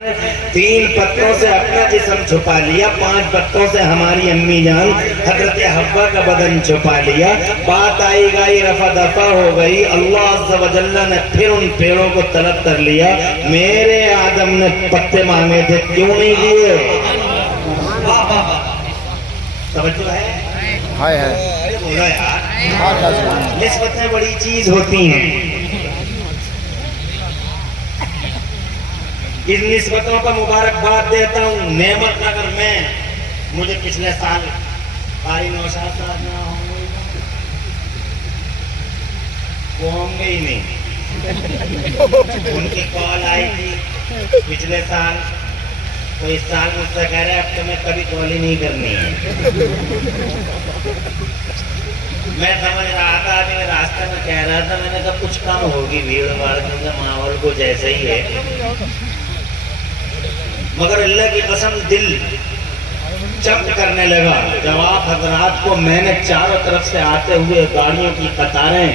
3 पत्तों से अपना जिस्म छुपा लिया, 5 पत्तों से हमारी अम्मी जान हजरत हव्वा का बदन छुपा लिया। बात आई गई, रफा दफा हो गई। अल्लाह अज़्ज़ा व जल्ला ने फिर उन पेड़ों को तलब कर लिया। मेरे आदम ने पत्ते मांगे थे, क्यों नहीं लिए? समझो है? अरे बोलो यार, निस्बतें बड़ी चीज होती हैं। इन निस्बतों का मुबारकबाद देता हूँ। नेमत नगर में मुझे पिछले साल कारी नौशाद साहब ना होंगे, वो होंगे ही नहीं। उनकी कॉल आई थी पिछले साल, तो इस साल मुझसे कह रहे अब तुम्हें कभी कॉल ही नहीं करनी है। मैं समझ रहा था, अभी मैं रास्ते में कह रहा था, मैंने कहा कुछ कम होगी भीड़ भाड़, क्योंकि माहौल को जैसे ही है। मगर अल्लाह की कसम दिल जब्त करने लगा। जवाब हजरात को मैंने चारों तरफ से आते हुए गाड़ियों की कतारें,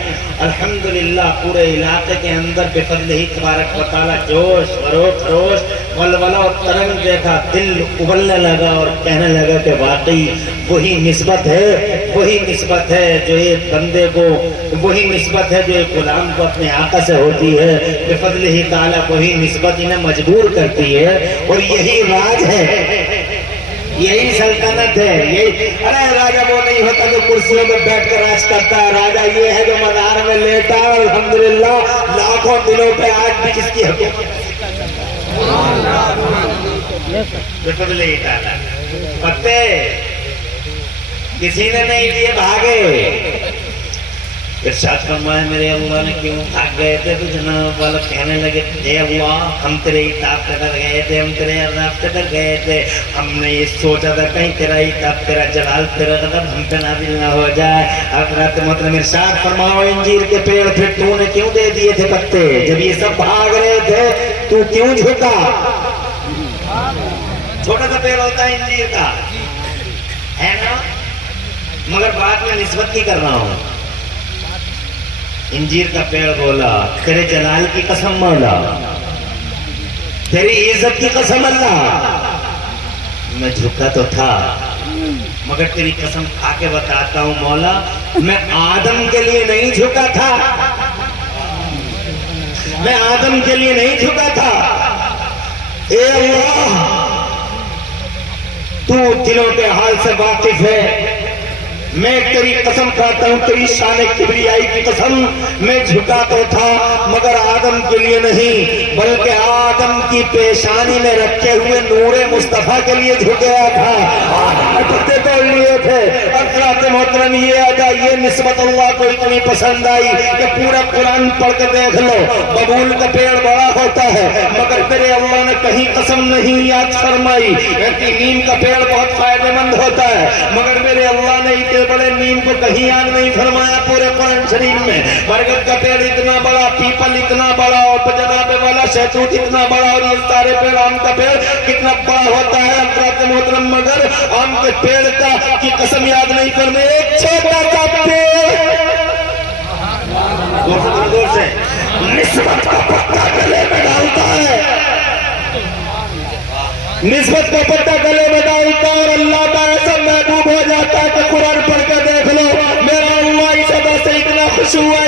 अल्हम्दुलिल्लाह पूरे इलाके के अंदर बेफज़्ल-ही तबारक व तआला जोश खरोश वलवला और तरंग देखा। दिल उबलने लगा और कहने लगा कि वाकई वही निस्बत है जो एक बंदे को, वही निस्बत है जो एक गुलाम को अपने आका से होती है। बेफज़्ल-ही तआला वही निस्बत इन्हें मजबूर करती है, और यही राज है, यही सल्तनत है। यही, अरे राजा वो नहीं होता जो कुर्सियों में बैठ कर राज करता है। राजा ये है जो मदार में लेटा है। अल्हम्दुलिल्लाह लाखों दिलों पे आज भी जिसकी हुकूमत पत्ते किसी ने नहीं दिए, भागे। इरशाद फरमाया मेरे अल्लाह ने क्यों भाग गए थे? तो जनाब वाला कहने लगे, हे अल्लाह हम तेरे इताब से डर गए थे, हम तेरे अज़ाब से डर गए थे। हमने ये सोचा था कहीं तेरा इताब, तेरा जलाल, तेरा गज़ब हम पे नाज़िल ना हो जाए। हज़रत मतलब इरशाद फरमाओ, इंजीर के पेड़ फिर तूने क्यों दे दिए थे पत्ते? जब ये सब भाग रहे थे तू क्यों झुका? छोटा सा पेड़ होता है इंजीर का, है ना? मगर बात में निस्बत की कर रहा हूँ। इंजीर का पेड़ बोला, तेरे जलाल की कसम मौला, तेरी इज्जत की कसम अल्लाह, मैं झुका तो था, मगर तेरी कसम खा के बताता हूँ मौला, मैं आदम के लिए नहीं झुका था, मैं आदम के लिए नहीं झुका था। ए अल्लाह, तू दिलों के हाल से वाकिफ है। मैं तेरी कसम खाता हूँ, तेरी शान किबरियाई की कसम, मैं झुका तो था मगर आदम के लिए नहीं, बल्कि आदम की पेशानी में रखे हुए नूरे मुस्तफा के लिए झुक गया था। आदम ने पत्ते तोड़ लिए थे। हज़रत मोहतरम ये अदा, ये निस्बत अल्लाह को इतनी पसंद आई कि पूरा कुरान पढ़ कर देख लो। बबूल का पेड़ बड़ा होता है, मगर तेरे अल्लाह ने कहीं कसम नहीं याद फरमाई। नीम का पेड़ बहुत फायदेमंद होता है, मगर मेरे अल्लाह ने इतने बड़े नीम को कहीं याद नहीं फरमाया पूरे कुरान शरीफ में। बरगद का पेड़ इतना बड़ा, पीपल इतना बड़ा, और जनाब वाला शहतूत इतना बड़ा, और ये सारे पेड़, आम का पेड़ कितना बड़ा होता है हज़रत मोहतरम, मगर आम के पेड़ का की कसम याद नहीं फरमाई। एक छोटा सा पेड़ दूर से निस्बत का पत्ता गले में डालता है, निस्बत का पत्ता गले में डालता और अल्लाह का ऐसा महबूब हो जाता है कि कुरान पढ़ कर देख लो। मेरा अल्लाह इस अदा से इतना खुश हुआ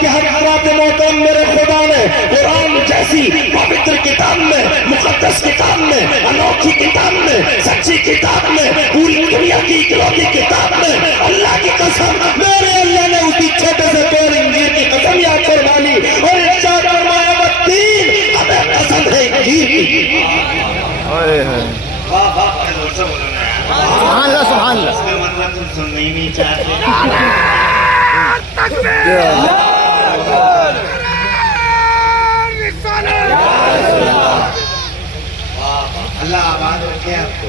कि हज़रत मोहतरम मेरे खुदा ने कुरान जैसी पवित्र किताब में, मुकद्दस किताब में, अनोखी किताब में, सच्ची किताब में, पूरी दुनिया की इकलौती किताब में, अल्लाह की कसम, मेरे अल्लाह ने उसी छोटे से पेड़ इंजीर की कसम याद करवा ली। और इरशाद फरमाया, वत्तीन, हमें कसम है इंजीर की। सुभान अल्लाह, इसका मतलब तुम सुनना ही नहीं चाहते। अल्लाह आबाद रखे आपको,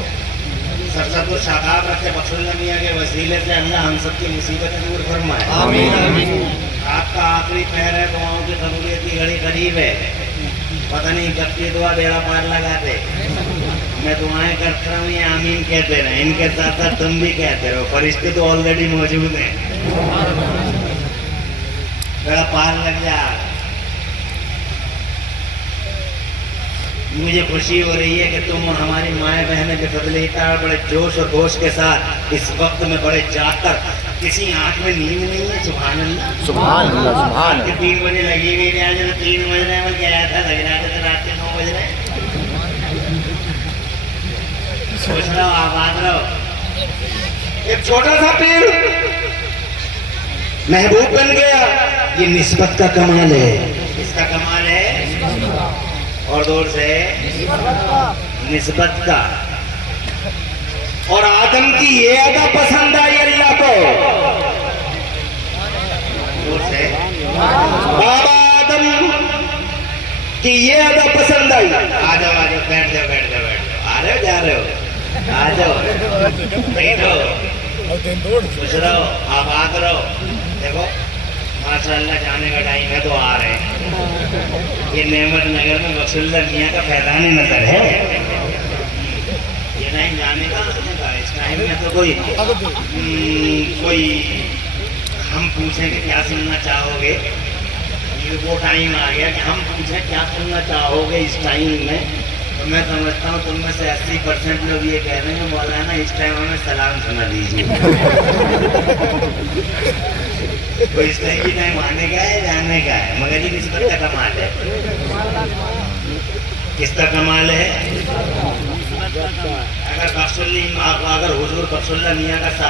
सबको शादाब रखे, बखशुल नबिया के वसीले से अल्लाह हम सबकी मुसीबतें दूर फरमाए। आमीन। आपका आखिरी पैर है, दुआओं की कबूलियत की घड़ी करीब है। पता नहीं कब की दुआ बेड़ा पार लगाते। मैं दुआएं करता हूँ, ये आमीन कहते रहे, इनके साथ साथ तुम भी कहते रहो। फरिश्ते तो ऑलरेडी मौजूद हैं, बेड़ा पार लग जा। मुझे खुशी हो रही है कि तुम और हमारी माएँ बहनें बेफजले बड़े जोश और होश के साथ इस वक्त में बड़े जाकर किसी आंख में नींद नहीं है। सुभान अल्लाह सुभान अल्लाह सुभान अल्लाह। 3 बजे लगी हुई थी, आज 3 बज रहे हैं, मैं क्या था लग रहा था रात के 9 बज रहे हैं। सोच रहा हूँ आबाद रहो। एक छोटा सा पेड़ महबूब बन गया, ये निस्बत का कमाल है। इसका कमाल है और दूर से निस्बत का। और आदम की ये अदा पसंद आई अल्लाह को, दूर से बाबा आदम की ये अदा पसंद आई। आ जाओ आ जाओ, बैठ जाओ बैठ जाओ बैठ जाओ। आ रहे हो जा रहे हो, आ जाओ बैठो, खुश रहो आबाद रहो। देखो माशाअल्लाह जाने का टाइम है तो आ रहे हैं। ये नेमत नगर में बख्शुल्लाह मियाँ का फैजान नजर है। ये टाइम जाने का, इस टाइम में तो कोई हम पूछें कि क्या सुनना चाहोगे, ये वो टाइम आ गया कि हम पूछें क्या सुनना चाहोगे इस टाइम में। तो मैं समझता हूँ तुम में से 80% लोग ये कह रहे हैं मौलाना इस टाइम हमें सलाम सुना दीजिए। तो इस टाइम की टाइम आने का है जाने का है, मगर ये निस्बत का कमाल है। किसका कमाल है? अगर हुजूर बख्शुल्लाह मियाँ का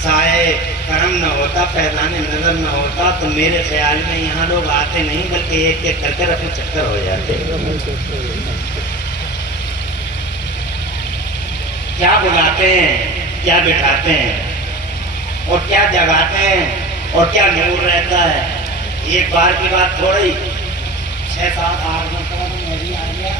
साए करम न होता, फैजाने नजर न होता, तो मेरे ख्याल में यहाँ लोग आते नहीं बल्कि एक एक करके अपने चक्कर हो जाते। क्या बुलाते हैं, क्या बिठाते हैं और क्या जगाते हैं और क्या नूर रहता है। एक बार की बात थोड़ी, 6-7-8 मरतबा तो मैं भी आ गया।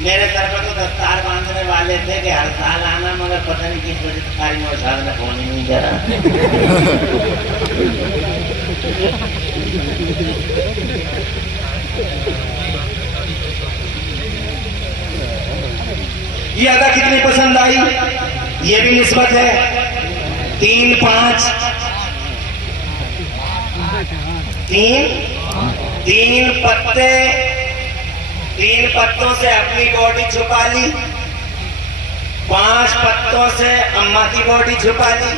मेरे सर पर तो दस्तार बांधने वाले थे कि हर साल आना, मगर पता नहीं किस वजह से कारी नौ साल में फोन ही नहीं करा। ये अदा कितनी पसंद आई, ये भी निस्बत है। 3-5 तीन पत्ते, 3 पत्तों से अपनी बॉडी छुपा ली, 5 पत्तों से अम्मा की बॉडी छुपा ली।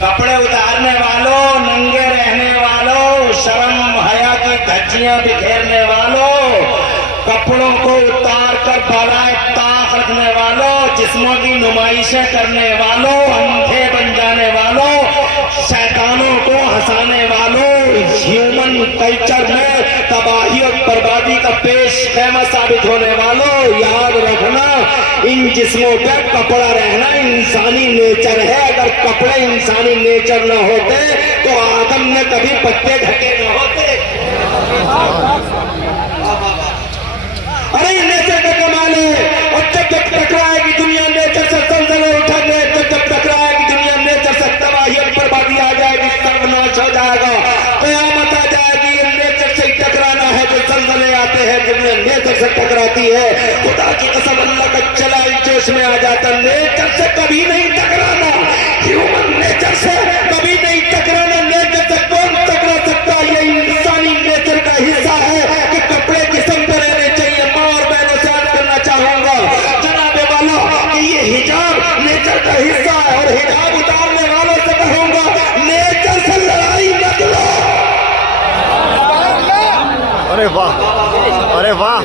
कपड़े उतारने वालों, नंगे रहने वालों, शर्म हया की धज्जियां बिखेरने वालों, कपड़ों को उतार कर बराए ताक रखने वालों, जिस्मों की नुमाइशें करने वालों, अंधे बन जाने वालों, शैतानों को हंसाने वालों, ह्यूमन कल्चर में तबाही और बर्बादी का पेश खैमा साबित होने वालों, याद रखना इन जिस्मों पे कपड़ा रहना इंसानी नेचर है। अगर कपड़े इंसानी नेचर न होते तो आदम ने कभी पत्ते ढके न होते। अरे नेचर का कमाल है। और जब जब टकराएगी दुनिया नेचर से, ज़लज़ले उठेंगे, जब जब टकराएगी दुनिया नेचर से, तबाही और बर्बादी आ जाएगी, सर्वनाश हो जाएगा, क़यामत आ जाएगी। नेचर से ही टकराना है। जो ज़लज़ले आते हैं दुनिया नेचर से टकराती है। खुदा की कसम अल्लाह का चला जोश में आ जाता, नेचर से कभी नहीं टकराना, ह्यूमन नेचर से कभी नहीं टकराना। नेचर से कौन टकरा सकता? ये इंसानी नेचर का हिस्सा है कि कपड़े जिस्म पर रहने चाहिए। माँ और बहनों से अर्ज करना चाहूंगा जनाबे वाला कि ये हिजाब नेचर का हिस्सा है, और हिजाब उतारने वालों से कहूंगा नेचर से लड़ाई मत लो। अरे वाह, अरे वाह।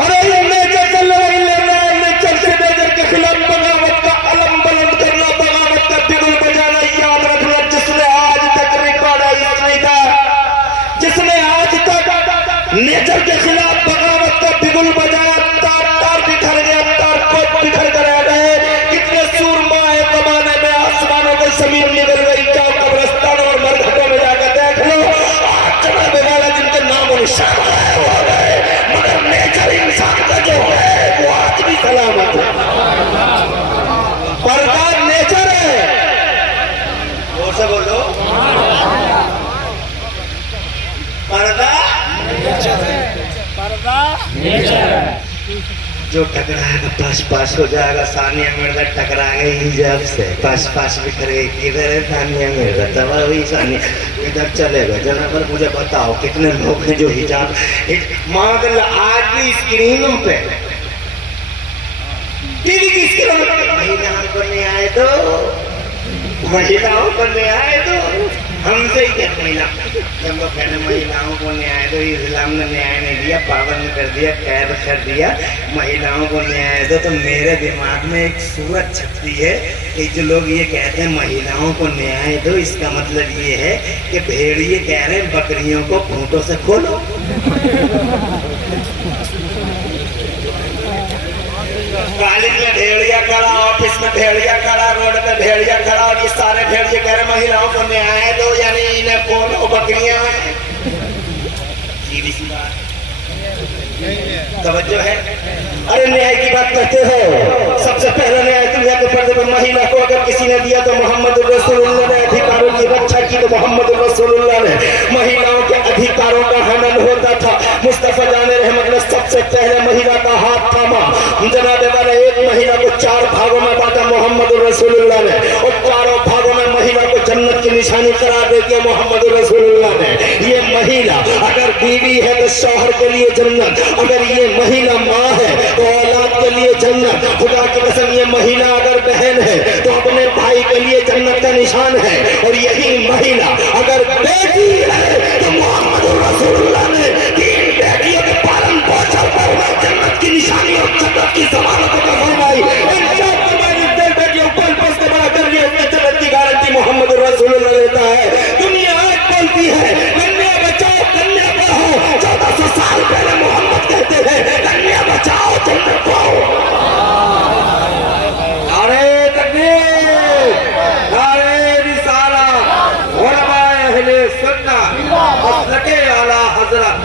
अरे ये नेचर से लड़ाई लेना है, नेचर से नेचर के खिलाफ बगावत का अलम बुलंद करना, बगावत का बिगुल बजाना। याद रखना, जिसने आज तक रिकॉर्ड नहीं था, जिसने आज तक नेचर के खिलाफ बगावत का बिगुल बजाया, तार बिखर गया, तार बिखर कर रह गए। कितने सूरमा है जमाने में, आसमानों को जमीन निकल गई। जाओ कब्रिस्तान और मरघटों में जाकर देख लो, जनाबे वाला जिनके नाम और निशान हो गए, मगर नेचर इंसान का जो है वो आज भी सलामत है। पर्दा नेचर है। और से बोलो, पर्दा नेचर है। जो टकराएगा पास पास हो जाएगा। सानिया मिर्जा टकरा गई जब से पास पास बिखर गई। किधर है सानिया मिर्जा? तब हुई सानिया इधर चलेगा। जरा पर मुझे बताओ कितने लोग हैं जो हिजाब मगर आज भी स्क्रीनों पे टीवी की स्क्रीनों पे महिलाओं को न्याय दो, महिलाओं को न्याय दो। हमसे ही क्या महिला जब वो कहने महिलाओं को न्याय दो, इस्लाम ने न्याय नहीं दिया, पाबंद कर दिया, कैद कर दिया, महिलाओं को न्याय दो। तो मेरे दिमाग में एक सूरत छपती है कि जो लोग ये कहते हैं महिलाओं को न्याय दो, इसका मतलब ये है कि भेड़िए कह रहे हैं बकरियों को खूंटों से खोलो। कॉलेज में भेड़िया खड़ा, ऑफिस में भेड़िया खड़ा, रोड पे भेड़िया खड़ा, और ये सारे भेड़िए कह रहे महिलाओं को न्याय दो, यानी इन्हें खोलो, बकरियां हैं। सीधी सी बात, तवज्जो है। अरे न्याय की बात करते हो, सबसे पहला न्याय दुनिया के पर्दे पर महिला को अगर किसी ने दिया तो मोहम्मद रसूलुल्लाह ने अधिकारों की रक्षा की, तो मोहम्मद रसूलुल्लाह ने महिलाओं के अधिकारों का हनन होता था। मुस्तफा जाने रहमत ने सबसे पहले महिला का हाथ थामा, जनाबे वाले एक महिला को 4 भागों में बांटा मोहम्मद रसूलुल्लाह ने, और 4 भागों में महिला को जन्नत की निशानी करार दे दिया मोहम्मद रसूलुल्लाह ने। ये महिला अगर बीवी है तो शौहर के लिए जन्नत, अगर ये महिला माँ है तो औलाद के लिए जन्नत। खुदा की कसम, ये महिला अगर बहन है तो अपने भाई के लिए जन्नत का निशान है, और यही महिला अगर बेटी है तो मोहम्मद रसूलुल्लाह ने 3 बेटियों के पालन पोषण पर जन्नत की निशानी और जन्नत की जमानत का फरमाई। इन 4 बेटियों पर बस के बड़ा कर लिया, जन्नत की गारंटी मोहम्मद रसूलुल्लाह देता है। दुनिया आज बोलती है कन्या बचाओ कन्या पढ़ाओ, 1400 साल पहले मोहम्मद कहते थे कन्या बचाओ जन्नत पाओ। अरे तकबीर, नारे रिसाला, उलमाए अहले सुन्नत, मसलके आला हजरत।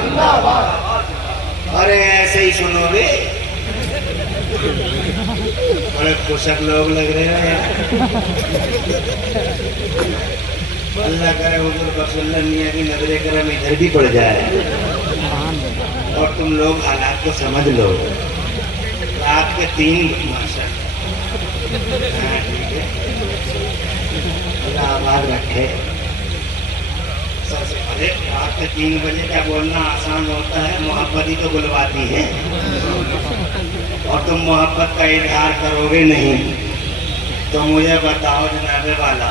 अरे ऐसे ही सुनोगे, बड़े खुशक लोग लग रहे हैं। अल्लाह करे हुजूर रसूलुल्लाह मियां की नजरे करम इधर भी पड़ जाए और तुम लोग हालात को समझ लो। रात के 3 हाँ ठीक है, अल्लाह आबाद रखे। सबसे पहले रात के 3 बजे का बोलना आसान होता है, मोहब्बत ही तो बुलवाती है, और तुम मोहब्बत का इजहार करोगे नहीं। तो मुझे बताओ जनाबे वाला,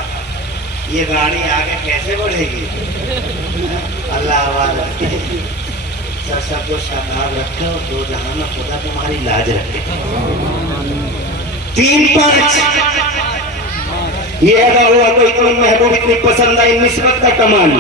ये गाड़ी आगे कैसे बढ़ेगी? अल्लाह आबाद रखे, सबको शादाब रखे, और 2 जहां में खुदा तुम्हारी लाज रखे। 3-5 ये अदा हुआ तो इतनी महबूब इतनी पसंद आई, निस्बत का कमाल।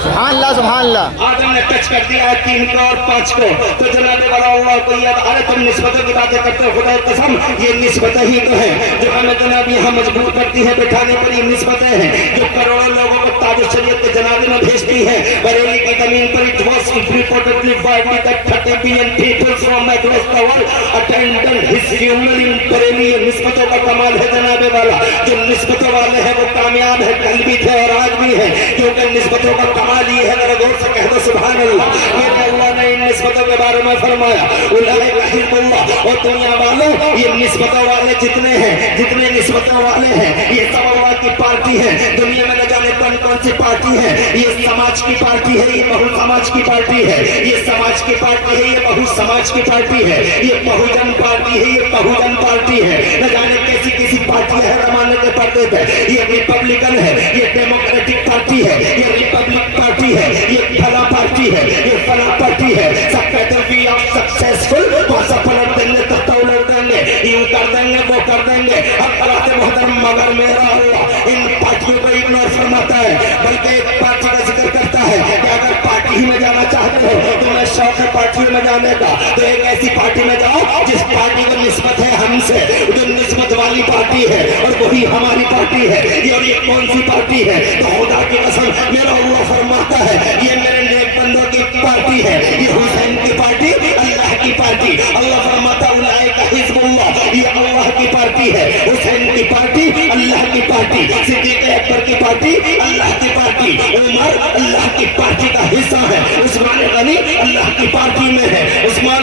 सुभान अल्लाह। आदम ने टच कर दिया है 3 को और 5 को, तो जनाबे वाला अल्लाह को याद। अरे तुम निस्बतों की बातें करते हो, खुदा की कसम ये निस्बतें ही तो है जो हमें जनाब यहाँ मजबूर करती है बैठाने पर। ये निस्बतें हैं जो करोड़ों लोगों को ताज शरीयत के जनाबे में भेजती है। बरेली की जमीन पर it was reportedly widely that 30 billion people from across the world attended his funeral in Bareilly. ये निस्बतों का कमाल है जनाबे वाला। जो निस्बतों वाले हैं वो कामयाब है, कल भी थे और आज भी है, क्योंकि निस्बतों का कमाल ये है। मेरे गौर से कह दो सुभान अल्लाह। मेरे अल्लाह ने इन निस्बतों के बारे में फरमाया उलाइका हिज़्बुल्लाह, और दुनिया वालों ये निस्बतों वाले जितने हैं, जितने निस्बतों वाले हैं, ये सब अल्लाह की पार्टी है। दुनिया में न जाने कौन सी पार्टी है। ये समाज की पार्टी है, ये बहु समाज की पार्टी है, ये समाज की पार्टी है, ये बहु समाज की पार्टी है, ये बहुजन पार्टी है, ये बहुजन पार्टी है। न जाने कैसी पार्टी है जमाने के पर्दे पे। ये रिपब्लिकन है, ये डेमोक्रेटिक पार्टी है, ये रिपब्लिक पार्टी है, ये फला पार्टी है, ये फला पार्टी है। सब कहते हैं वी आर सक्सेसफुल, तो सब पलट देंगे तो उलट देंगे, यूं कर देंगे वो कर देंगे। अब कराते मोहतरम, मगर मेरा अल्लाह इन पार्टियों को इग्नोर फरमाता है, बल्कि एक पार्टी का जिक्र करता है कि अगर पार्टी ही में जाना चाहते हो तो मैं शौक है पार्टी में जाने का, तो एक ऐसी पार्टी में जाओ जिस पार्टी को निस्बत है हमसे, जो निस्बत वाली पार्टी है, और वही हमारी पार्टी है। ये और ये कौन सी पार्टी है? तो खुदा की कसम मेरा अल्लाह फरमाता है ये मेरे नेक बंदों की पार्टी है, ये हुसैन की पार्टी, अल्लाह की पार्टी। अल्लाह फरमाता उलाइका हिज़्बुल्लाह, ये अल्लाह की पार्टी है, हुसैन की पार्टी, अल्लाह की पार्टी, सिद्दीक़ अकबर की पार्टी, अल्लाह की पार्टी, उमर अल्लाह की पार्टी का हिस्सा है, उस्मान गनी अल्लाह की पार्टी में है, उस्मान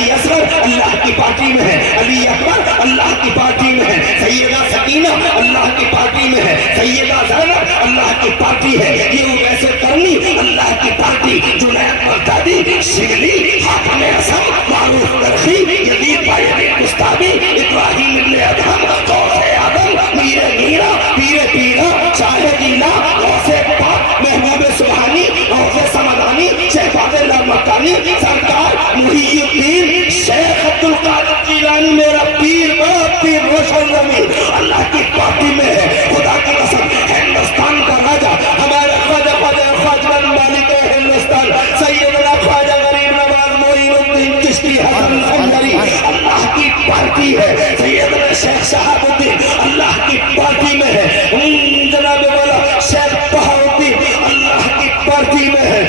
अली असगर अल्लाह की पार्टी में है, अली अकबर अल्लाह की पार्टी में है, सैयदा सकीना अल्लाह की पार्टी में है, सैयदा ज़ैनब अल्लाह की पार्टी है, ये वैसे करनी अल्लाह की पार्टी, जुनैद बगदादी शिबली हाकिम असम मारूफ करखी यजीद बायदी मुस्ताबी इब्राहिम इब्ने अदहम गौसे आदम मीर मीरा पीर पीरा शाह गीला गौसे पाक महबूब सुबहानी गौसे समदानी शहबाज मकानी सरकार मुहीउद्दीन शेख अब्दुल कादिर जिलानी मेरा पीर बड़ा पीर रोशन जमीन अल्लाह की पार्टी में है। खुदा की कसम हिंदुस्तान का राजा हमारा ख्वाजा ख्वाजा मालिक हिंदुस्तान सैयदना ख्वाजा गरीब नवाज मोइनुद्दीन चिश्ती हसन अंदरी अल्लाह की पार्टी है। सैयदना शेख शहाबुद्दीन अल्लाह की पार्टी में है। जनाब वाला शेख बहाउद्दीन अल्लाह की पार्टी में है।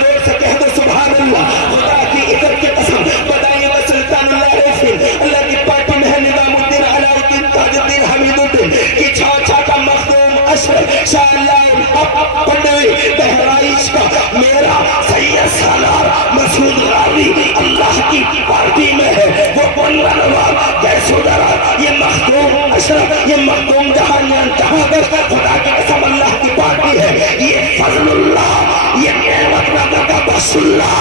जोर से कह दो सुभान अल्लाह। खुदा की इज्जत की कसम बताइए सुल्तानुल्लाह अल्लाह की पार्टी में है। निजामुद्दीन अलाउद्दीन ताजुद्दीन हमीदुद्दीन की छाछा मखदूम अशरफ शाह पन्नवी बहराइच का मेरा सैयद सालार मसूद गाजी अल्लाह की पार्टी में है। वो बनवार गैसुदरा ये मखदूम अशरफ ये मखदूम जहानियान जहांगर खुदा की कसम अल्लाह की पार्टी है। ये फजलुल्लाह ये नेमत नगर का बसुल्लाह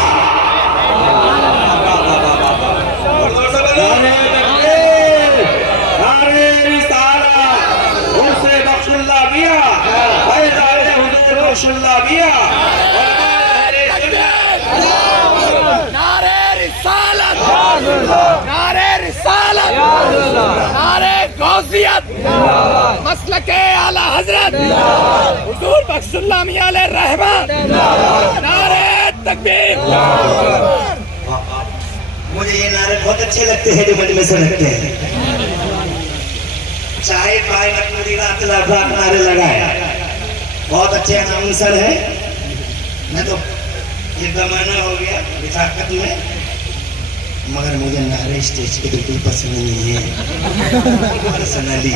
मसलके आला हजरत हुजूर बख्शुल्लाह मियां अलैहि रहमत नारे तकबीर। मुझे ये नारे बहुत अच्छे लगते हैं जो मजमे से लगते हैं। चाहे पाए न पूरी रात लाख नारे लगाए, बहुत अच्छे अनाउंसर है। मैं तो ये जमाना हो गया विशाखत में, मगर मुझे नारे स्टेज के बिल्कुल पसंद नहीं है। पर्सनली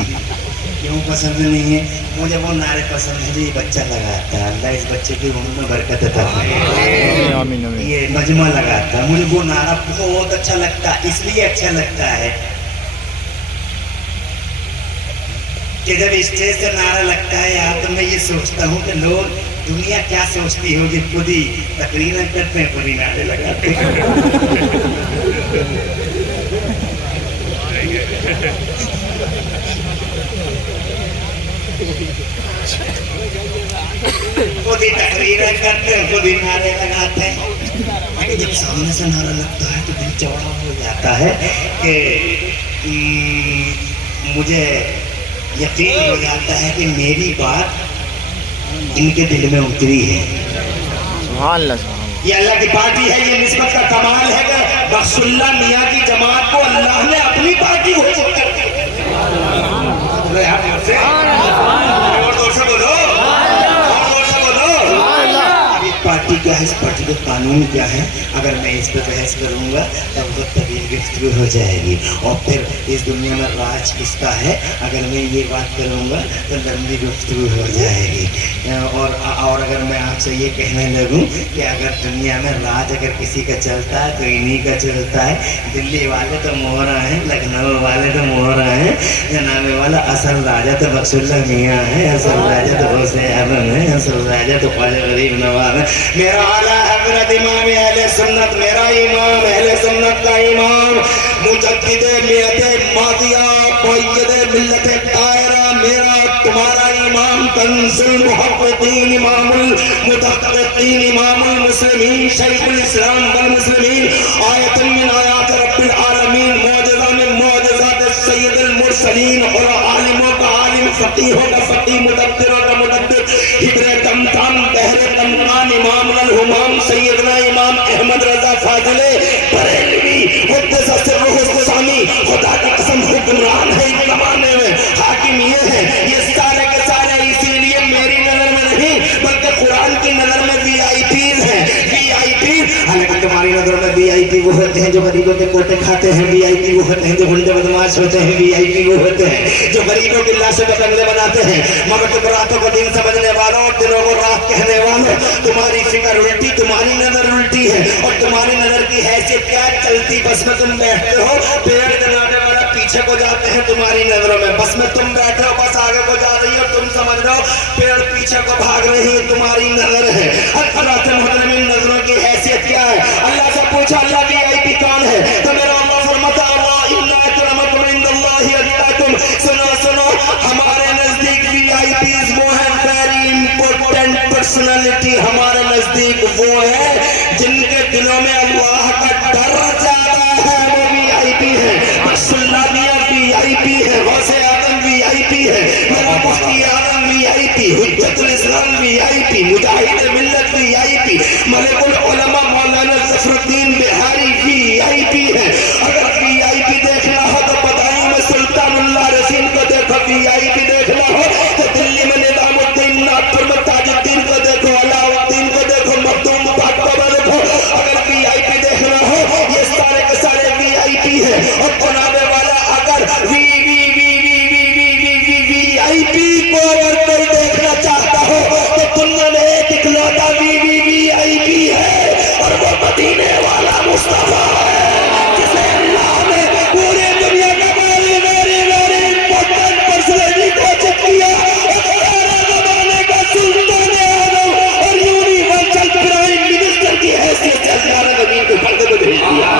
क्यों पसंद नहीं है? मुझे वो नारे पसंद है जो ये बच्चा लगाता है। अल्लाह इस बच्चे की उम्र में बरकत अता फरमाए। ये मजमा लगाता है, मुझे वो नारा बहुत अच्छा लगता है। इसलिए अच्छा लगता है कि जब स्टेज से नारा लगता है यार, तो मैं ये सोचता हूँ कि लोग दुनिया क्या सोचती होगी। खुद ही तकरीरें करते हैं, खुद ही नारे लगाते हैं। खुद ही तकरीरें करते हैं, खुद ही नारे लगाते हैं। लेकिन जब सामने से नारा लगता है तो दिल चौड़ा हो जाता है कि मुझे यकीन हो जाता है कि मेरी बात इनके दिल में उतरी है। ये अल्लाह की पार्टी है। ये निस्बत का कमाल है कि बख्शुल्लाह मियां की जमात को अल्लाह ने अपनी पार्टी घोषित कर दी। और जोर से बोलो, और जोर से बोलो। पार्टी क्या है, इस पार्टी का कानून क्या है, अगर मैं इस पर बहस करूंगा तब बहुत तवील गुफ्तगू हो जाएगी। और फिर इस दुनिया में राज किसका है, अगर मैं ये बात करूंगा तो लंबी गुफ्तगू हो जाएगी। और अगर मैं आपसे ये कहने लगूं कि अगर दुनिया में राज अगर किसी का चलता है तो इन्हीं का चलता है। दिल्ली वाले तो मोहरा हैं, लखनऊ वाले तो मोहरा हैं, जनाबे वाला असल राजा तो बख्शुल्लाह मियां है, असल राजा तो गौसे आजम है, असल राजा तो ख्वाजा गरीब नवाज है। मेरा आला हज़रत इमाम अहले सुन्नत, मेरा इमाम अहले सुन्नत का इमाम मुजद्दिद मिल्लत मादिया मुय्यद मिल्लत तायरा, मेरा तुम्हारा इमाम कंजुल मुहक्किकीन इमामुल मुतहक्किकीन इमामुल मुस्लिमीन शैखुल इस्लाम वल मुस्लिमीन आयतन मिन आयात रब्बिल आलमीन मौजज़ा मिन मौजज़ात सय्यदुल मुरसलीन और आलिमों का आलिम फकीहों का फकीह मुदब्बिरों का मुदब्बिर हिब्रे तमताम बहरे तमतान इमाम अल हुमाम सैयदना इमाम अहमद रजा फाजिले बरेलवी मुक़द्दस सिर्रुहु सामी। खुदा की कसम हुक्मरान है इस ज़माने में, हाकिम ये है। ये सारे के सारे इसीलिए मेरी नजर में नहीं बल्कि कुरान की नजर में वीआईपीज़ हैं। वीआईपी हालांकि तुम्हारी नजर में वीआईपी वो होते हैं जो गरीबों के कोटे खाते हैं, वीआईपी वो होते हैं जो गुंडे बदमाश होते हैं, वीआईपी वो होते हैं जो गरीबों की लाशों के कंगले बनाते हैं। मगर तुम रातों को दिन समझने वालों और दिनों को रात कहने वालों, तुम्हारी फिक्र उल्टी, तुम्हारी नजर उल्टी है और तुम्हारी नजर की हैसियत क्या है, चलती बस में तुम बैठते हो, पेड़ जनाने वाला पीछे को जाते हैं तुम्हारी नजरों में, बस में तुम बैठे हो, बस आगे को जा रही हो, तुम समझ रहे हो पेड़ पीछे को भाग रही है, तुम्हारी नजर है। नजरों की हैसियत क्या है? अल्लाह से पूछा अल्लाह वीआईपी कौन है, तो मेरा अल्लाह फरमाता सुनो सुनो, हमारे नजदीक वीआईपीज वो है, वेरी इंपॉर्टेंट पर्सनालिटी हमारे नजदीक वो है जिनके दिलों में अल्लाह का डर ज्यादा है, वो वीआईपी है। सुल्लानिया वीआईपी है, गौसे आदम वीआईपी है, मेरा मुफ्ती आदम वीआईपी, हुज्जतुल इस्लाम वीआईपी, मुजाहिद मिल्लत वीआईपी, मलिकुल उलमा मौलाना ज़फरुद्दीन बिहारी वीआईपी है। अगर वीआईपी देखना हो तो बताइए, मैं सुल्तानुल्लाह रसीन को देखो, वीआईपी देखना हो तो दिल्ली में निजामुद्दीन, नागपुर में ताजुद्दीन को देखो, अलाउद्दीन को देखो, मखदूम पाक को देखो। अगर वीआईपी देखना हो, ये सारे के सारे वीआईपी है। और बनाने वाला अगर वीआईपी को अगर कोई देखना चाहता हो तो दुनिया में एक इकलौता वीआईपी है, और वो मदीने वाला मुस्तफा है, जिसे अल्लाह ने पूरे दुनिया का वेरी इंपॉर्टेंट पर्सनालिटी घोषित किया, जमाने का सुल्तान आजम और यूनिवर्सल प्राइम मिनिस्टर की हैसियत से अल्लाह ने जमीन को पर्दे में भेज दिया।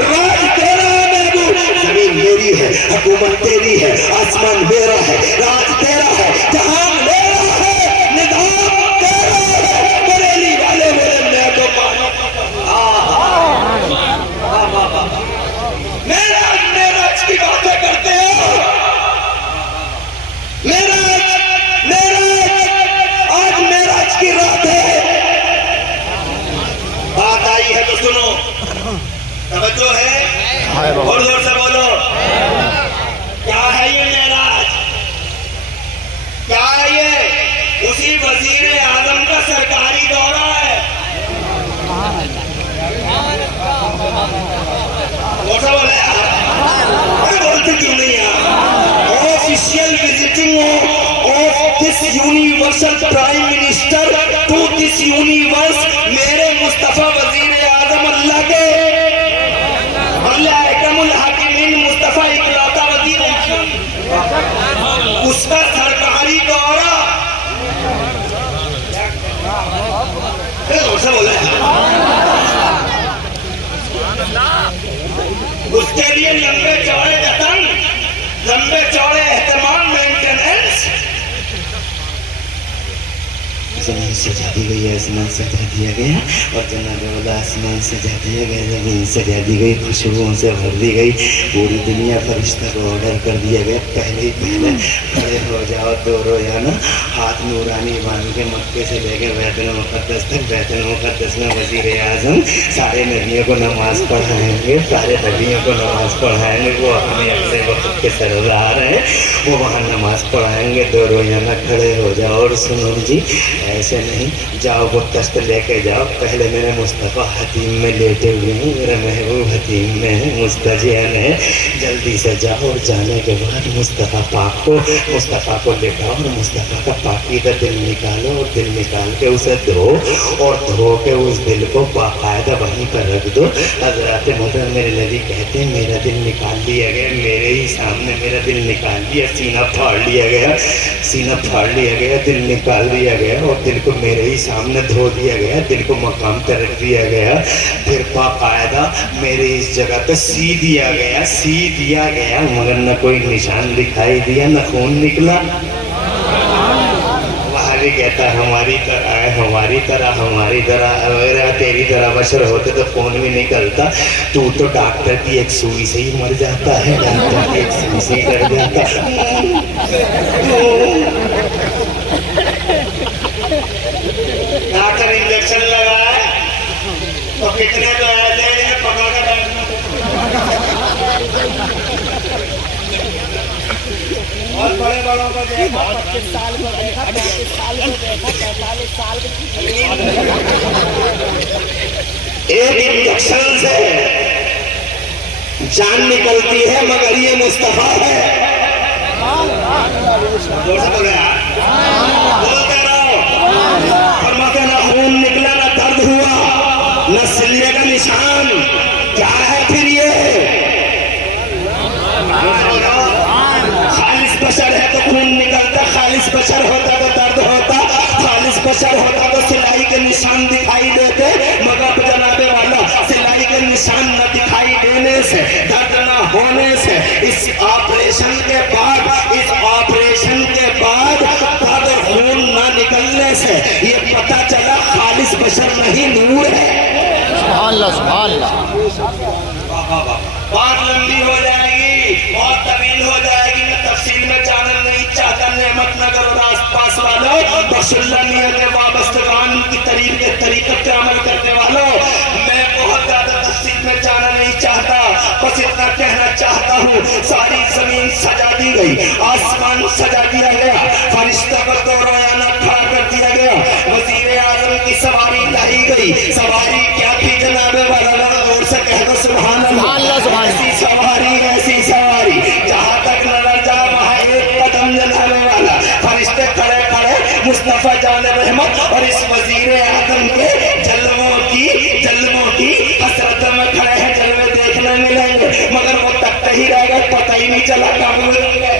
राज तेरा है महबूब, जमीन मेरी है, हुकूमत तेरी है, आसमान मेरा है, राज तेरा है, जहां मेरा है, निजाम तेरा है, बरेली वाले मेरे महबूब मेराज की बातें करते हो। आज मेराज की रात है, बात आई है तो सुनो, तवज्जो है, और जोर से बोलो, क्या है ये मेराज? क्या है ये? उसी वजीर आजम का सरकारी दौरा है। बोलते क्यों नहीं यार? Official visiting of this universal prime minister to this universe, मेरे मुस्तफा वजीर आजम अल्लाह के अहकमुल हाकिमीन मुस्तफा इकलौता वजीर, उसका सरकारी दौरा बोला, उसके लिए लंबे चौड़े जतन, लंबे चौड़े एहतमाम, मेंटेनेंस, जमीन सजा दी गई, आसमान सजा दिया गया, और जनाब वाला आसमान सजा दिया गया, जमीन सजा दी गई, खुशबुओं से भर दी गई, पूरी दुनिया फरिश्ता को ऑर्डर कर दिया गया, पहले खड़े हो जाओ, दो रोजाना हाथ नूरानी बांध के मक्के से लेकर बैतुल मुक़द्दस तक, बैतुल मुक़द्दस में वज़ीर आज़म सारे नबियों को नमाज पढ़ाएंगे, सारे नबियों को नमाज पढ़ाएंगे, वो अपने अपने वक्त के सरदार हैं, वो वहाँ नमाज पढ़ाएंगे, दो रोजाना खड़े हो जाओ। और सुनो जी, ऐसे नहीं, जाओ वो तख्त लेके जाओ, पहले मेरे मुस्तफ़ा हतीम में लेटे हुए हैं, मेरा महबूब हतीम में है, मुस्तजियन है, जल्दी से जाओ, और जाने के बाद मुस्तफ़ा को लेटाओ, और मुस्तफ़ा का पाकीज़ा दिल निकालो, और दिल निकाल के उसे धो, और धो के उस दिल को बाकायदा वहीं पर रख दो। हज़रत मोहतरम मेरे नबी कहते हैं, मेरा दिल निकाल लिया गया, मेरे ही सामने मेरा दिल निकाल लिया, सीना फाड़ लिया गया, दिल निकाल दिया गया, और दिल को मेरे ही सामने धो दिया गया, दिल को मकाम पर रख दिया गया, फिर बाकायदा मेरे इस जगह पे सी दिया गया, मगर न कोई निशान दिखाई दिया, न खून निकला। वहाँ भी कहता हमारी तरह अगर तेरी तरह बशर होते तो खून भी निकलता, तू तो डॉक्टर की एक सुई से ही मर जाता है, डॉक्टर की एक सुई से ही कर जाता। डॉक्टर इंजेक्शन लगाए तो कितने तो ऐसे पकड़ के बैठना, और बड़े बड़ों को देखा 25 साल को देखा, 35 साल को देखा, 45 साल को। एक इंजेक्शन से जान निकलती है, मगर ये मुस्तफा है। बोलते रहो, फरमाते ना खून निकला, ना दर्द हुआ, न सिले का निशान, बशर होता तो सिलाई के निशान दिखाई देते, मगर जनाबे वाला सिलाई के निशान न दिखाई देने से, दर्द न होने से, इस ऑपरेशन के बाद दर्द खून न निकलने से ये पता चला खालिस बशर नहीं नूर है। सुभान अल्लाह, सुभान अल्लाह। बात लंबी हो जाएगी, बहुत तवील हो जाएगी, मैं तफसील में जाना नहीं चाहता। नेमत नगर और आसपास वालों, रसूलुल्लाह मियां के वाबस्तगान की तरीक़त पे अमल करने वालों, मैं बहुत ज्यादा तफसील में जाना नहीं चाहता। बस इतना कहना चाहता हूँ, सारी जमीन सजा दी गई, आसमान सजा दिया गया, फरिश्ता को दो रोयाना खड़ा कर दिया गया, वजीर आजम की सवारी लाई गई। सवारी क्या थी जनाबे वाला, जोर से कह दो सुभान अल्लाह। ऐसी सवारी जहाँ तक नजर जा वहाँ एक कदम जनाबे वाला, फरिश्ते खड़े खड़े मुस्तफा जान रहमत और इस वजीर आजम के जल्मों की हसरत में खड़े हैं। जलवे देखने मिलेंगे, मगर वो तकते ही रह गए, पता ही नहीं चला कब मिल गए।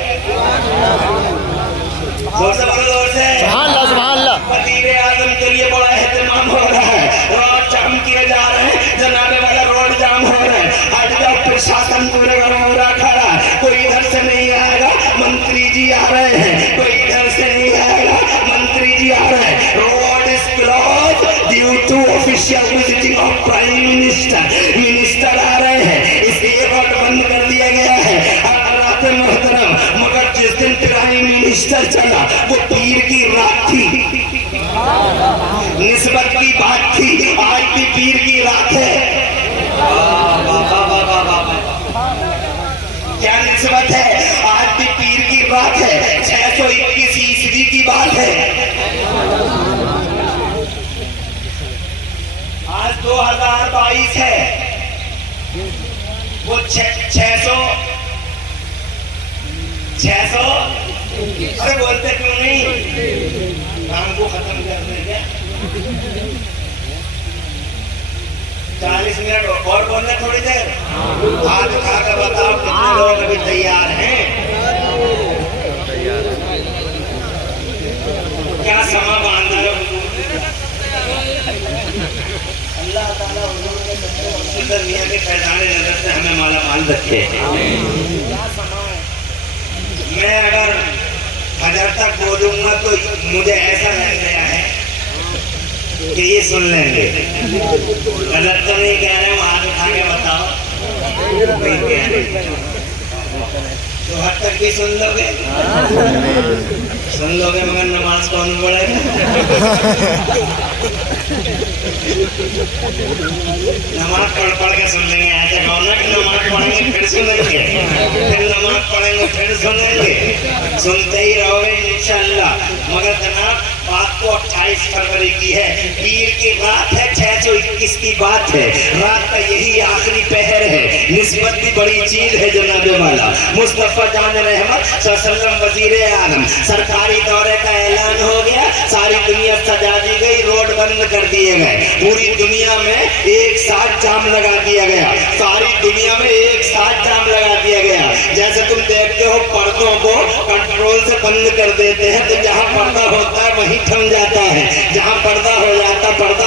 जोर से सुभान अल्लाह, सुभान अल्लाह। वजीर आजम के लिए बड़ा एहतमाम हो रहा है, रोड जाम किए जा रहे हैं जनाबे वाला, रोड जाम हो रहे हैं। प्रशासन पूरे पूरा खड़ा, कोई इधर से नहीं आएगा, मंत्री जी आ रहे हैं, कोई इधर से नहीं आएगा, मंत्री जी आ रहे हैं। Road is close due to official visiting of prime minister आ रहे हैं, इसलिए रोड बंद कर दिया गया है। मोहतरम, मगर जिस दिन प्राइम मिनिस्टर चला वो पीर की रात थी, निस्बत की बात थी, आज भी पीर की रात है। क्या निस्बत है, आज भी पीर की रात है, 621 ईस्वी की बात है। आज 2022 है, वो 600 अरे बोलते क्यों नहीं, काम को खत्म करने क्या 40 मिनट और बोलना, थोड़ी देर हाथ उठा कर बताओ कितने लोग अभी तैयार हैं। क्या समा बांधा है अल्लाह ताला हुजूर के सच्चे मियां के फैजाने नजर से हमें माला माल रखे। क्या समा है, मैं अगर हजर तक बोलूंगा तो मुझे ऐसा लग रहा है कि ये सुन लेंगे। गलत तो नहीं कह रहे, हाथ उठा के बताओ, नहीं कह रहे तो हद तक भी सुन लोगे, मगर नमाज कौन पढ़ेगा? नमाज पढ़ के सुन लेंगे, ऐसे कहो ना कि नमाज पढ़ेंगे फिर सुनेंगे, फिर नमाज पढ़ेंगे फिर सुनेंगे, सुनते ही रहोगे इंशाअल्लाह। मगर जनाब बात तो 28 फरवरी की है, पीर की रात है, 621 की बात है, रात का यही आखिरी पहर है। निस्बत भी बड़ी चीज है जनाबे वाला, मुस्तफा जान रहमत सल्लल्लाहु वजीर आलम, सरकारी दौरे का ऐलान हो गया, सारी दुनिया सजा दी गई, रोड बंद कर दिए गए, पूरी दुनिया में एक साथ जाम लगा दिया गया, सारी दुनिया में एक साथ जाम लगा दिया गया। जैसे तुम देखते हो पर्दों को कंट्रोल से बंद कर देते हैं, तो जहाँ पर्दा होता है वहीं थम जाता है, जहाँ पर्दा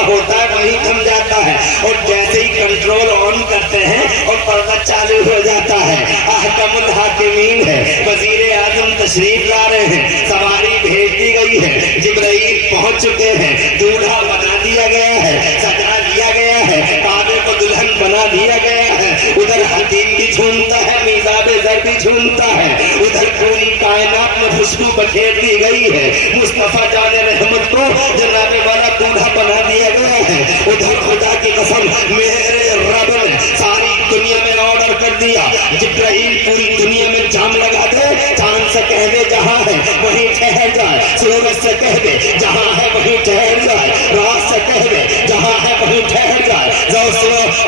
होता है वहीं थम जाता है, और जैसे ही कंट्रोल ऑन करते हैं और पर्दा चालू हो जाता है। अहकमुल हाकिमीन है, वजीर आजम तशरीफ ला रहे हैं, सवारी भेज दी गई है, जिब्राइल पहुंच चुके हैं, दूल्हा बना दिया गया है, सजा दिया गया है, काबे को दुल्हन बना दिया गया है। उधर हकीम भी झूमता है, मिजाबे जर भी झूमता है, उधर पूरी कायनात में खुशबू बखेर दी गई है। मुस्तफा जाने रहमत को जनाबे वाला दूल्हा बना दिया गया है। उधर खुदा की कसम मेरे रब ने सारी दुनिया में ऑर्डर कर दिया, जिब्राइल पूरी दुनिया में जाम लगा दे, चांद से कह दे जहाँ है वहीं ठहर जाए, सूरज से कह दे जहाँ है वहीं ठहर जाए, रात से कह दे जहाँ है वहीं ठहर जाए,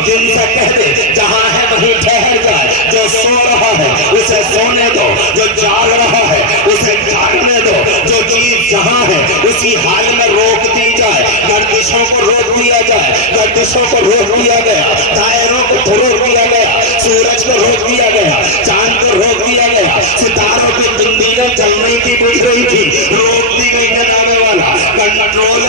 दिन से कह दे जहाँ है वहीं ठहर जाए। जो सो रहा है उसे सोने दो, जो जाग रहा है उसे जागने दो, जो चीज जहाँ है उसी हाल में रोक दी जाए, गर्दिशों को रोक दिया जाए, गर्दिशों को रोक दिया गया, दायरों को रोक दिया गया, सूरज को रोक दिया गया, चांद को रोक दिया गया, सितारों की तंदीरें जलने की बुझ रही थी, रोक दी गई जनाबे वाला। कंट्रोल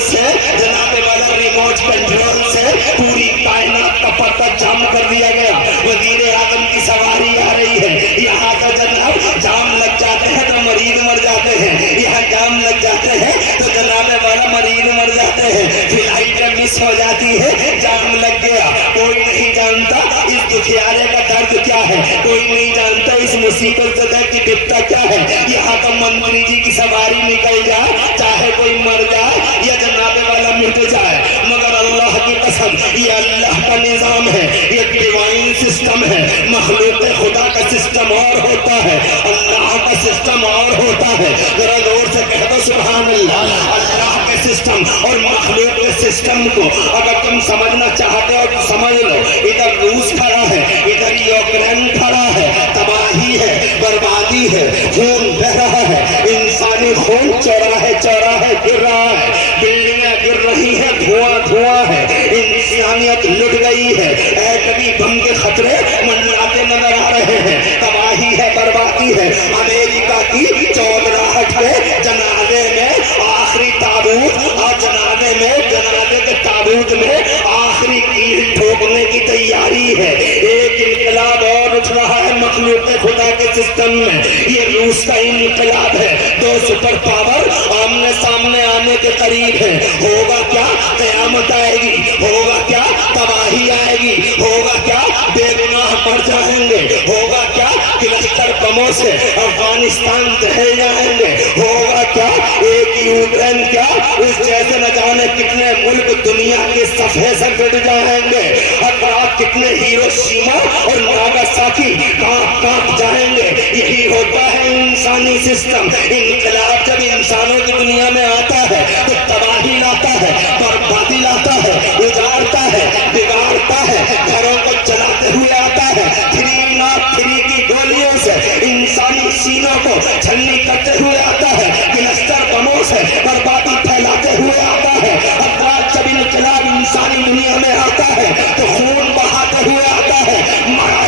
से जनाब वाला रिमोट कंट्रोल से पूरी कायनात का पर्दा जाम कर दिया गया। वजीर आजम की सवारी आ रही है, यहाँ तो जनाब जाम लग जाते हैं तो मरीज मर जाते हैं, यहाँ जाम लग जाते हैं तो जनाब वाला मरीज मर जाते हैं, फ्लाइट मिस हो जाती है, जाम लग गया। कोई नहीं जानता इस दुखियारे का दर्द क्या है, कोई नहीं जानता इस मुसीबत की डिप्टा क्या है। यहाँ तो मंत्री जी की सवारी निकल जाए, चाहे कोई मर जाए या जनाबे वाला मिट जाए, मगर अल्लाह की कसम ये अल्लाह का निजाम है, ये डिवाइन सिस्टम है। मखलूक खुदा का सिस्टम और होता है, अल्लाह का सिस्टम और होता है। जरा जोर से कह दो सुभान अल्लाह। अल्लाह के सिस्टम और मखलूक के सिस्टम को अगर तुम समझना चाहते हो तो समझ लो। इधर रूस खड़ा है, इधर यूक्रेन खड़ा है, तबाही है, बर्बादी है, खून बह रहा है, इंसानी खून चौराहे चौराहे गिर रहा है, बिल्डिंगें गिर रही है, धुआं है, इंसानियत लुट गई है, एटमी बम के खतरे मंडराते नजर आ रहे हैं, तबाही है, बर्बादी है। अमेरिका की चौधराहट है, जनाजे में आखिरी ताबूत और जनाजे के ताबूत में आखिरी कील ठोकने की तैयारी है। एक इनकलाब और उठ रहा है मखलूक खुदा के सिस्टम में, ये रूस का इनकलाब है। दो सुपर पावर आमने सामने आने के करीब है। होगा क्या? कयामत आएगी। होगा क्या? तबाही आएगी। होगा क्या? बेगुनाह मर जाएंगे। होगा क्या? क्लस्टर बमों से अफगानिस्तान दहल जाएंगे। होगा क्या? एक यूक्रेन क्या उस जैसे न जाने कितने मुल्क दुनिया के सफे से गिर जाएंगे। अफराद कितने हिरोशिमा और नागासाकी कांप जाएंगे। यही होता है इंसानी सिस्टम। इनकलाब जब इंसानों की दुनिया में आता है तो तबाही लाता है, बर्बादी लाता है, उजाड़ता है, बिगाड़ता है, घरों को जलाते हुए आता है। 303 की गोलियों से इंसानी सीनों को छलनी करते हुए आता है, क्लस्टर बमों से बर्बादी फैलाते हुए आता है। अफराद जब इनकलाब इंसानी दुनिया में आता है तो खून बहाते हुए आता है।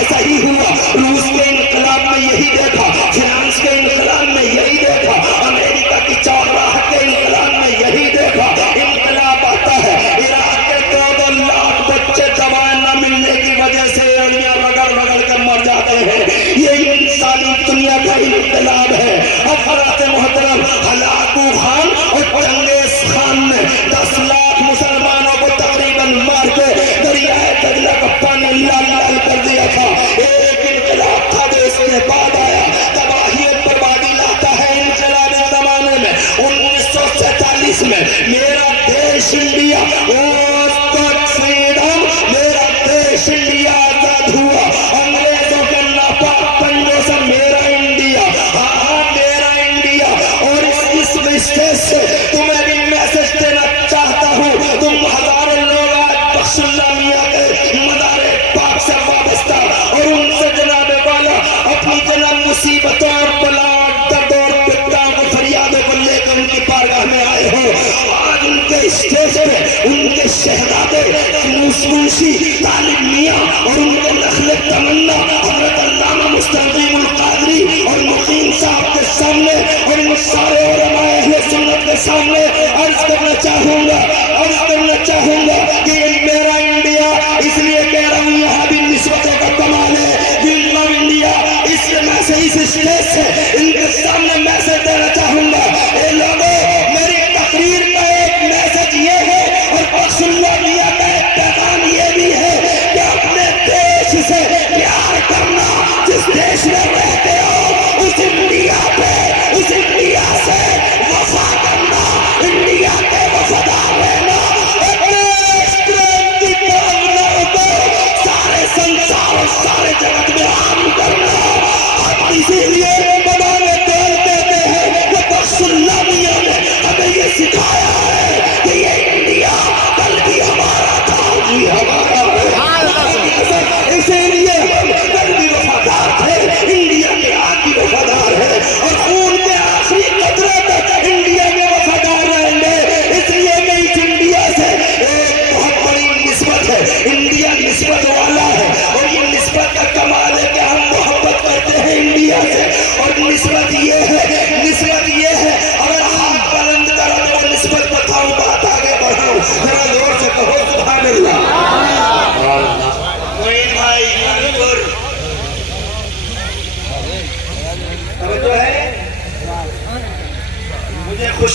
ऐसा ही हुआ रूस के इनकलाब में, यही देखा फ्रांस के इनकलाब में, यही देखा अमेरिका की चौराहट के इनकलाब में, यही देखा। इनकलाब आता है, इराक के 2 लाख बच्चे दवाएं न मिलने की वजह से एड़ियां रगड़ कर मर जाते हैं। ये इंसानी दुनिया का इनकलाब है। अफरात मोहतरम हलाकू खान और चंगेज खान ने 10 लाख मुसलमानों को तकरीबन मार के दरियाए दरिया का पानी लाल लाल कर दिया था। एक इनकलाब था जो इसके बाद आया, तबाही और बर्बादी लाता है इनकलाब इस जमाने में। 1947 में मेरा देश इंडिया, मेरा देश इंडिया आजाद हुआ अंग्रेजों के नापाक पंजों से। मेरा इंडिया, हाँ मेरा इंडिया। और इस स्टेज से तुम्हें भी मैसेज देना चाहता हूँ। तुम हजारों लोग आज बख्शुल्लाह मियां के मज़ारे पाक से वाबस्ता और उनसे जनाबे वाला अपनी जनाब मुसीबतों और बलाओं, दर्द और पिटाओं को, फरियादों को लेकर उनकी बारगाह में आए हो। आज उनके स्टेज पे उनके शहजादे मुंशी तालिब मियां और उनके नखले तमन्ना हज़रत अल्लामा मुस्तक़ीमुल क़ादरी और मुकीम साहब के सामने और इन सारे उलमाए अहले सुन्नत के सामने अर्ज करना चाहूंगा कि मेरा इंडिया, इसलिए कह रहा हूँ यहाँ भी निस्बतों का कमाल है। We love India. इसलिए मैं से इस स्टेज से इनके सामने मैसेज देना चाहूंगा। ए लोगों, मेरी तकरीर का एक मैसेज ये है और बख्शुल्लाह मियां का एक पैगाम ये भी है कि अपने देश से प्यार करना। जिस देश में रहते हो उस इंडिया पे, उस इंडिया से वफा करना। इंडिया के वफादार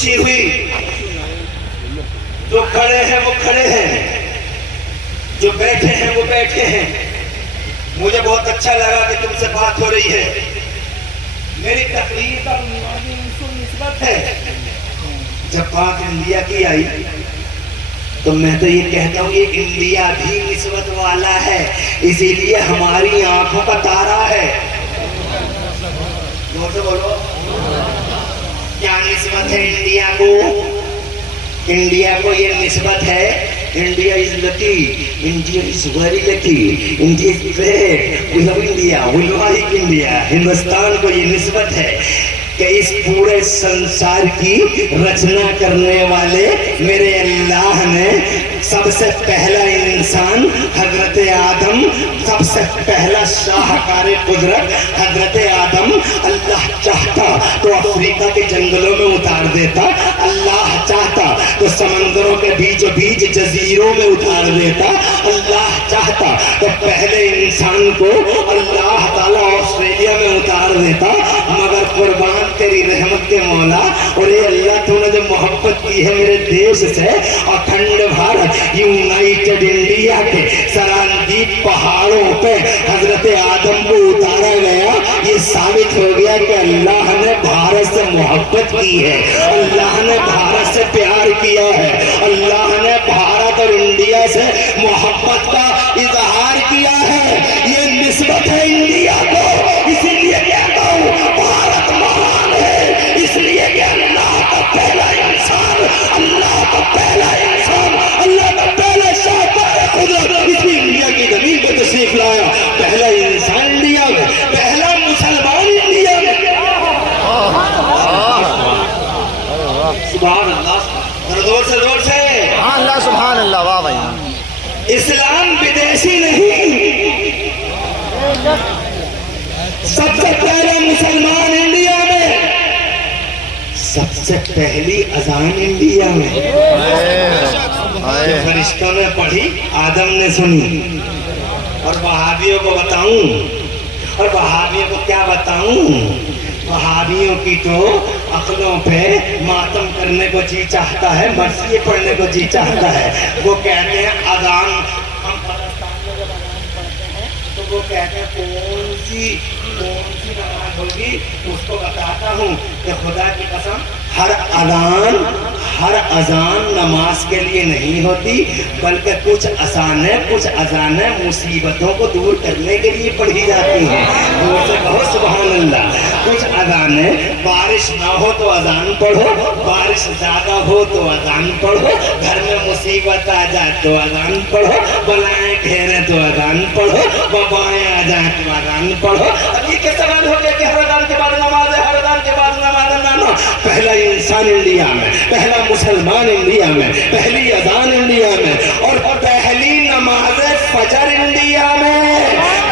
खुशी हुई। जो खड़े हैं वो खड़े हैं, जो बैठे हैं वो बैठे हैं। मुझे बहुत अच्छा लगा कि तुमसे बात हो रही है। मेरी तकलीफ का निस्बत है। जब बात इंडिया की आई तो मैं तो ये कहता हूँ ये इंडिया भी निस्बत वाला है, इसीलिए हमारी आंखों का तारा है। बोलो क्या निस्बत है इंडिया को? इंडिया को ये निस्बत है, India is lucky, India is very lucky, India is great, we love India, we like India. Hindustan को ये निस्बत है कि इस पूरे संसार की रचना करने वाले मेरे अल्लाह ने सबसे पहला इंसान हजरत आदम, सबसे पहला शाहकार कुदरत हजरत आदम, अल्लाह चाहता तो अफ्रीका के जंगलों में उतार देता, अल्लाह चाहता तो समंदरों के बीचों बीच जजीरों में उतार देता, अल्लाह चाहता तो पहले इंसान को अल्लाह ताला ऑस्ट्रेलिया में उतार देता। मगर कुर्बान तेरी रहमत के मौला, और ये अल्लाह तूने जो मोहब्बत की है मेरे देश से, अखंड भारत यूनाइटेड इंडिया के सरांदीप पहाड़ों पे हजरत आदम को उतारा गया। ये साबित हो गया कि अल्लाह ने भारत से मोहब्बत की है, अल्लाह ने भारत से प्यार किया है, अल्लाह ने भारत और इंडिया से मोहब्बत का इजहार किया है। ये निस्बत है इंडिया को, इसीलिए कहता हूँ भारत महान है, इसलिए कि अल्लाह का पहला इंसान, अल्लाह का पहला इंसान, अल्लाह का पहला शाहकार कुदरत इसी इंडिया की जमीन पर तशरीफ लाया। पहला इंसान इंडिया में, पहला मुसलमान इंडिया में। सुभान अल्लाह, जोर से जोर से सुभान अल्लाह, सुभान अल्लाह। वाह भाई, इस्लाम विदेशी नहीं, सबसे पहला मुसलमान इंडिया में, सबसे पहली अजान इंडिया में। फरिश्तों ने पढ़ी, आदम ने सुनी। और वहाबियों को बताऊं, और वहाबियों को क्या बताऊं, वहाबियों की तो अक्लों पे मातम करने को जी चाहता है, मर्सिये पढ़ने को जी चाहता है। वो कहते हैं अजान, हम पाकिस्तान में जब अजान पढ़ते हैं तो वो कहते हैं कौन सी नमाज होगी, उसको बताता हूँ कि खुदा की कसम हर अजान नमाज के लिए नहीं होती, बल्कि कुछ अजानें मुसीबतों को दूर करने के लिए पढ़ी जाती हैं। दूर से कहो सुभान अल्लाह। कुछ अजानें बारिश ना हो तो अजान पढ़ो, बारिश ज्यादा हो तो अजान पढ़ो, घर में मुसीबत आ जाए तो अजान पढ़ो, बलाएं घेरे तो अजान पढ़ो, वबाएं आ जाए तो अजान पढ़ो। अब ये कैसे सवाल हो गया कि हर अजान के बाद नमाज है, हर अजान के बाद नमाज है? ना, पहला इंसान इंडिया में, पहला मुसलमान इंडिया में, पहली अजान इंडिया में, और पहली नमाज फजर इंडिया में।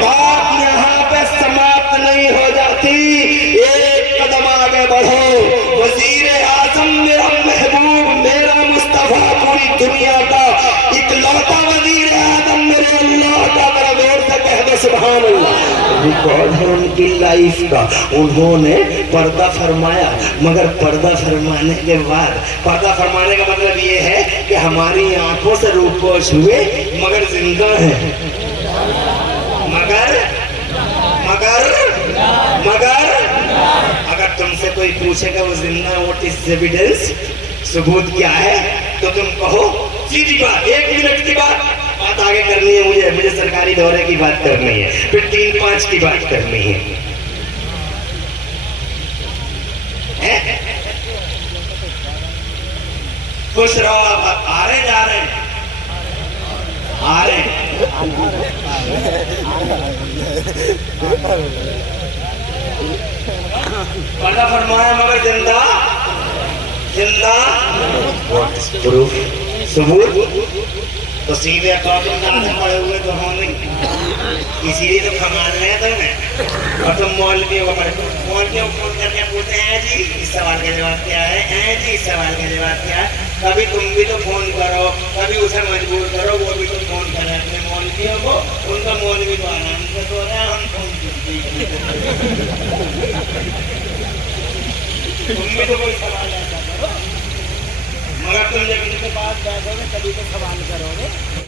बात यहाँ पे समाप्त नहीं हो जाती, एक कदम आगे बढ़ो। वजीर आजम मेरा महबूब, मेरा मुस्तफा, पूरी दुनिया का इकलौता वजीर आजम मेरे अल्लाह का, मेरा जोर से कह दो सुभान अल्लाह। रिकॉर्ड है उनकी लाइफ का, उन्होंने पर्दा फरमाया, मगर पर्दा फरमाने के बाद, पर्दा फरमाने का मतलब ये है कि हमारी आंखों से रूपोश हुए मगर जिंदा है। मगर अगर तुमसे कोई पूछेगा वो जिंदा, व्हाट इज एविडेंस, सबूत क्या है, तो तुम कहो सीधी बात, 1 मिनट की बात आगे करनी है, मुझे सरकारी दौरे की बात करनी है, फिर 3-5 की बात करनी है। खुश रहो, आप आ रहे जा रहे हैं, आ रहे हैं। पर्दा फरमाया मगर जिंदा प्रूफ, सबूत तो सीधे टॉपिक में पड़े हुए तो हम नहीं, इसीलिए तो कमाल रहे हैं तुम्हें। और तुम मौलवियों को फोन करके पूछते हैं जी इस सवाल का जवाब क्या है, जी इस सवाल का जवाब क्या है। कभी तुम भी तो फोन करो, कभी उसे मजबूर करो, वो भी तो फोन करे अपने मौलवियों को, उनका मौलवी तो आराम से सो रहा है, हम फोन तुम भी तो कोई सवाल ऐसा करो। बैठोगे तभी तो सवाल करोगे।